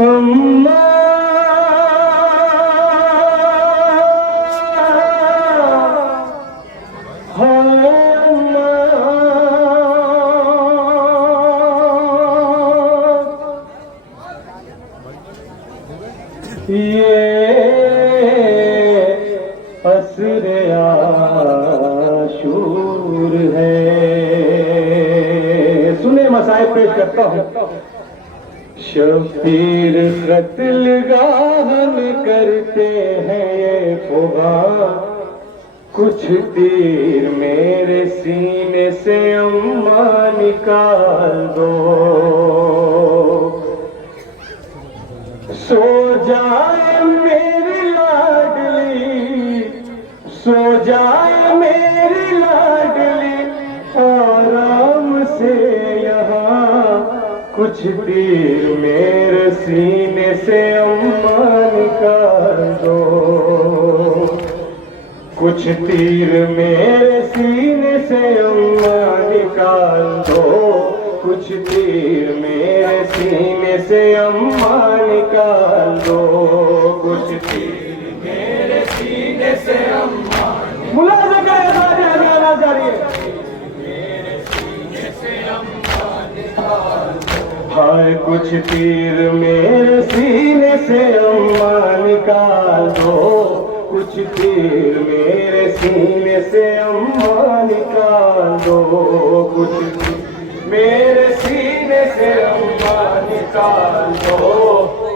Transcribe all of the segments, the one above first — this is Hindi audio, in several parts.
अम्मा ये असर आशूर है। सुने मसाइब पेश करता हूँ। शबीर कत्ल गाहन करते हैं ये खुदा, कुछ तीर मेरे सीने से अम्मा निकाल दो। सो जाए मेरी लाडली, सो जाए मेरी लाडली आराम से यहाँ, कुछ तीर मेरे सीने से अम्मा निकाल दो। कुछ तीर मेरे सीने से अम्मा निकाल दो। कुछ तीर मेरे सीने से अम्मा निकाल दो। कुछ तीर मेरे सीने से अम्मा मुलाज़ा करें, आवाज़ जा रही है। मेरे सीने से अम्मा निकाल दो। हाय कुछ तीर मेरे सीने से अम्मा निकाल दो। कुछ तीर मेरे सीने से अम्मा निकाल दो। कुछ मेरे सीने से अम्मा निकाल दो।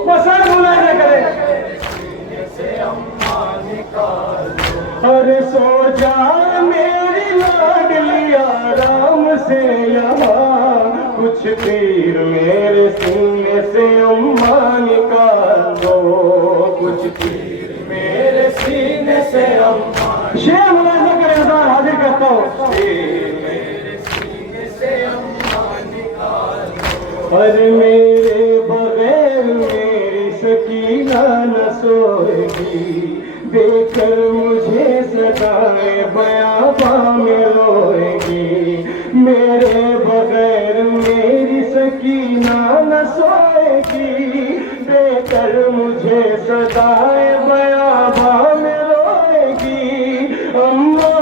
मसल बुलाने करें, सीने से अम्मा निकाल दो। अरे सो जाए मेरी लाडली आराम से यहाँ, कुछ तीर मेरे सीने से अम्मा निकाल दो। कुछ तीर मेरे सीने से अम्मा शेर बुलाने करें, हाजिर करता हूँ। पर मेरे बगैर मेरी सकीना न सोएगी, देखकर मुझे सदाएं बयाबा में रोएगी। मेरे बगैर मेरी सकीना न सोएगी, देखकर मुझे सदाएं बयाबा में रोएगी। अम्मा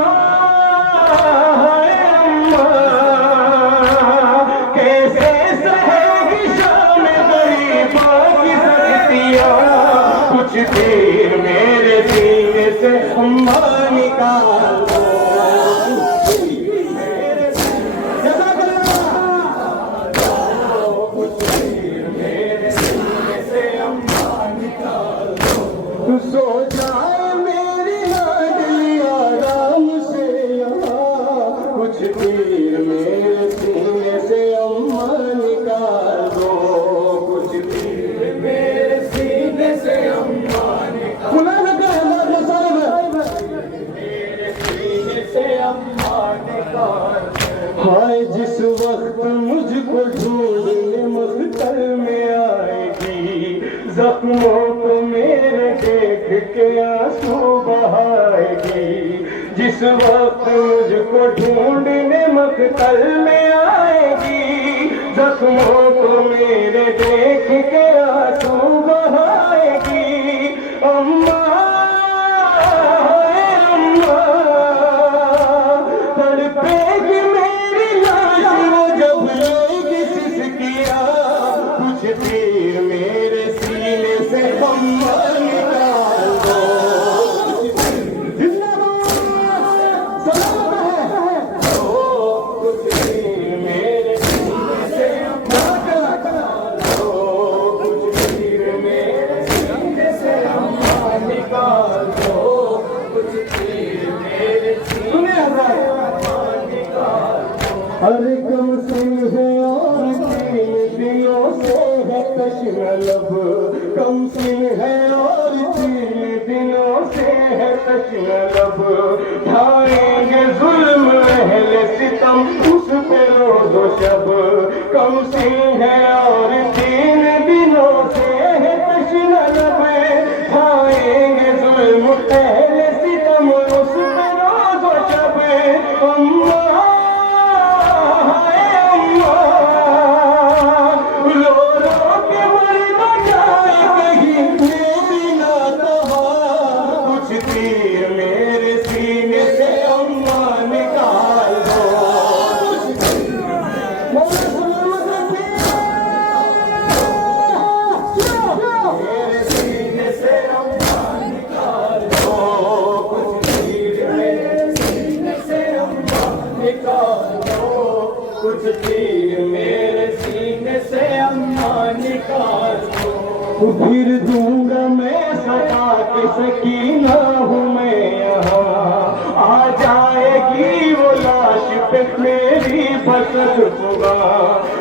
कुछ तीर मेरे सीने से अम्मा निकाल दो। कुछ तीर मेरे सीने से अम्मा निकाल दो। तू सो जाए मेरी लाडली आराम से यहाँ, कुछ तीर मेरे सीने से अम्मा निकाल दो। कुछ तीर मेरे सीने से अम्मा निकाल दो। हाय जिस वक्त मुझको ढूंढने मख्तर में आएगी, जख्मों को मेरे देख के आंसू बहाएगी। जिस वक्त मुझको ढूंढने मख्तर में आएगी, जख्मों को मेरे देख के आंसू बहाएगी। अम्मा तड़पेगी मेरी लाश वो जब लेगी सिसकिया। कुछ तीर मेरे सीने से अम्मा निकाल दो। कुछ तीर मेरे सीने से अम्मा निकाल दो। कुछ तीर मेरे सीने से अम्मा निकाल दो। कुछ तीर मेरे सीने से अरे कम सिंह है और 3 दिनों से है तशनलब। कम सिंह है और 3 दिनों से है तशनलब। ढाएंगे जुल्म अहले सितम उस पे रोज़ व शब। कम सिंह है और 3 दिनों से है तशनलब। ढाएंगे जुल्म अहले सितम उस पे रोज़ व शब। अम्मा फिर दूंगा मैं सदा के सकीना हूँ मैं यहाँ, आ जाएगी वो लाश पे मेरी बसत होगा।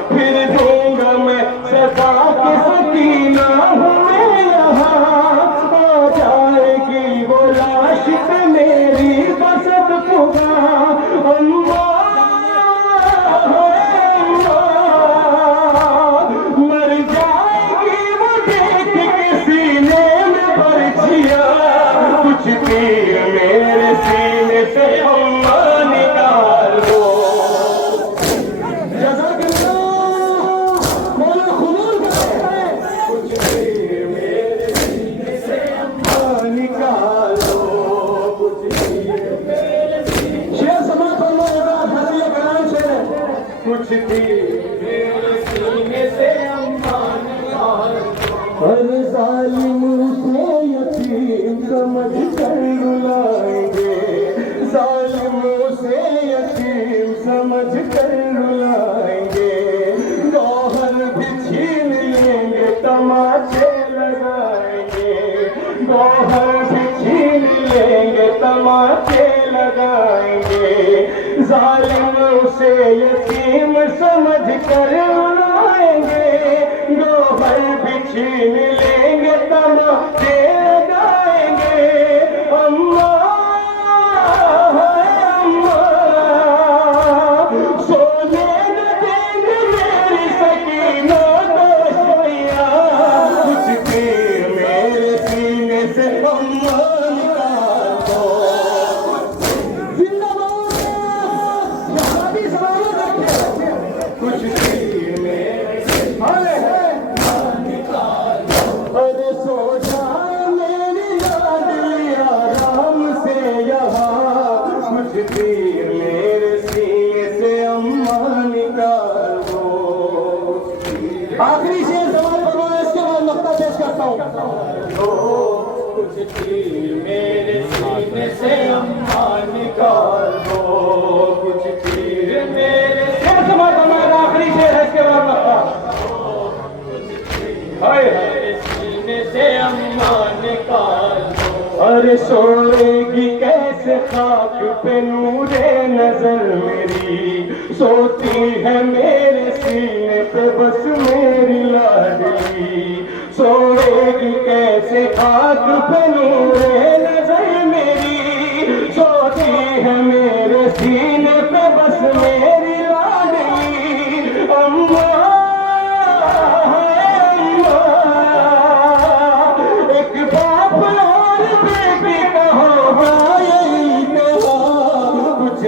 फिर दूंगा मैं सदा के सकीना हूँ मैं यहाँ, आ जाएगी वो लाश पे मेरी बसत होगा। अम्मा मर जाएगी वो देख के सीने में बरछिया, कुछ तीर मेरे सीने से अम्मा निकाल दो। कुछ तीर मेरे सीने से अम्मा निकाल दो, कुछ तीर मेरे शेर समा फरमाएगा हसिया करान से, कुछ तीर मेरे सीने से अम्मा निकाल दो। हर जालिम से यतीम समझ कर रुलाएंगे, जालिमों से यतीम समझ कर रुलाएंगे। गौहर भी छीन लेंगे तमाचे लगाएंगे, गौहर भी छीन लेंगे तमाचे लगाएंगे। जालिमों से यतीम समझ कर रुलाएंगे, गौहर भी छीन लेंगे तमाचे लगाएंगे। अम्मा अम्मा सोने न देंगे मेरी सकीना दोस्तैया, कुछ तीर मेरे सीने से अम्मा निकाल दो। कुछ तीर मेरे अरे सो जाए मेरी लाडली आराम से यहाँ, कुछ तीर मेरे सीने से अम्मा निकाल दो। आखिरी शेर सवाल फरमाया, इसके बाद नुक्ता पेश करता हूँ। कुछ तीर मेरे सीने से अम्मा निकाल दो, कुछ तीर मेरे शेर सवाल फरमाया, आखिरी शेर है, इसके बाद नुक्ता। हाय सीने से अम्मा निकाल दो। अरे सोएगी कैसे खाक पे नूरे नजर मेरी, सोती है मेरे सीने पे बस मेरी लाडली। सोएगी कैसे खाक पे नूरे नजर मेरी, सोती है मेरे सीने पे बस मेरी लाडली। अम्मा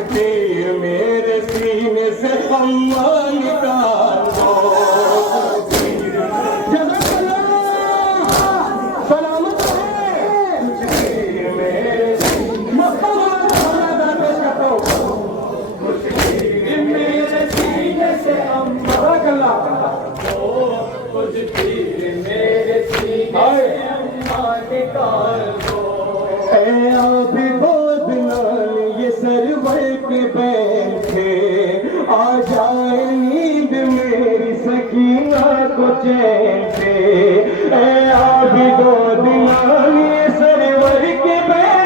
तीर मेरे सीने से अम्मा निकाल दो। सलामत रहे। कुछ तीर मेरे कुछ तीर मेरे सीने से अम्मा कुछ तीर मेरे सीने से अम्मा निकाल दो। अभी बहुत ये सरवर के बैठे, आ जाए नींद मेरी सकीना को चैन से। अभी दो दिन ये सरवर के बैठे,